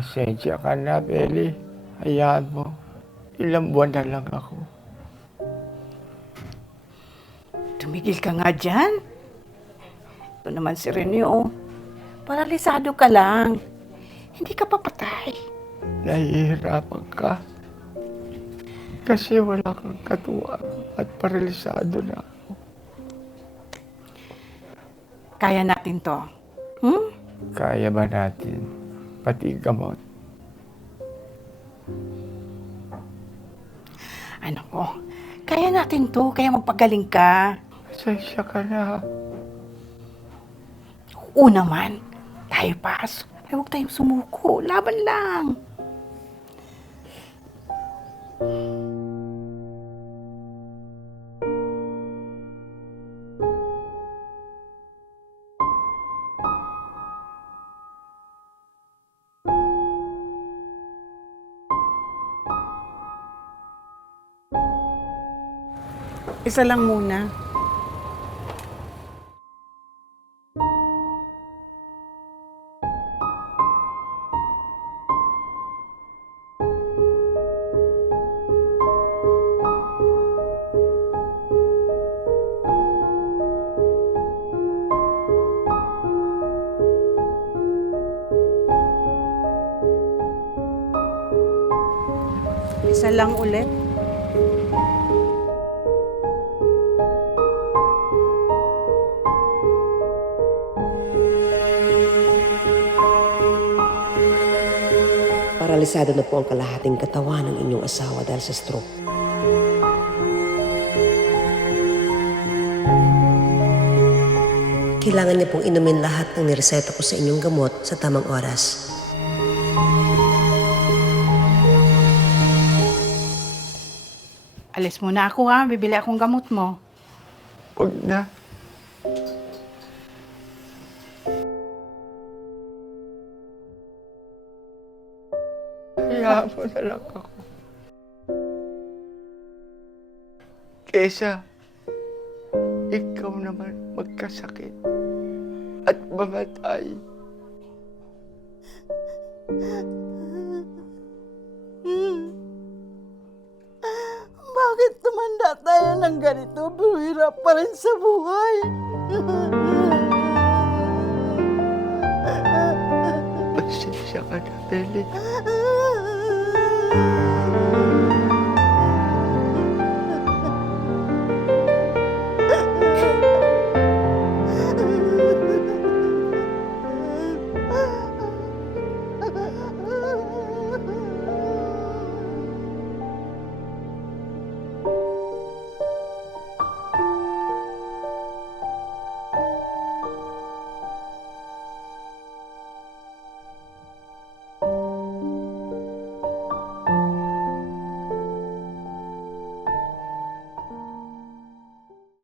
Pasensya ka na, Beli. Hayaan mo. Ilang buwan na lang ako. Tumigil ka nga dyan. Ito naman si Rene, oh. Paralisado ka lang. Hindi ka papatay. Nahihirapan ka. Kasi wala kang katuwang at paralisado na ako. Kaya natin to. Hmm? Kaya ba natin? Pati gamot. Ano ko? Kaya natin to. Kaya magpagaling ka. Pasensya ka na. Oo naman. Tayo pas. Ay, huwag tayong sumuko. Laban lang. Isa lang muna. Isa lang ulit. Paralisado na po ang kalahating katawan ng inyong asawa dahil sa stroke. Kailangan niyo pong inumin lahat ng nireseta ko sa inyong gamot sa tamang oras. Alis muna ako ha. Bibili akong gamot mo. Huwag na. Hayaan mo na lang ako. Kesa, ikaw naman magkasakit at mamatay. Ng ganito pero hirap pa rin sa buhay? Pasensya ka na, Beli.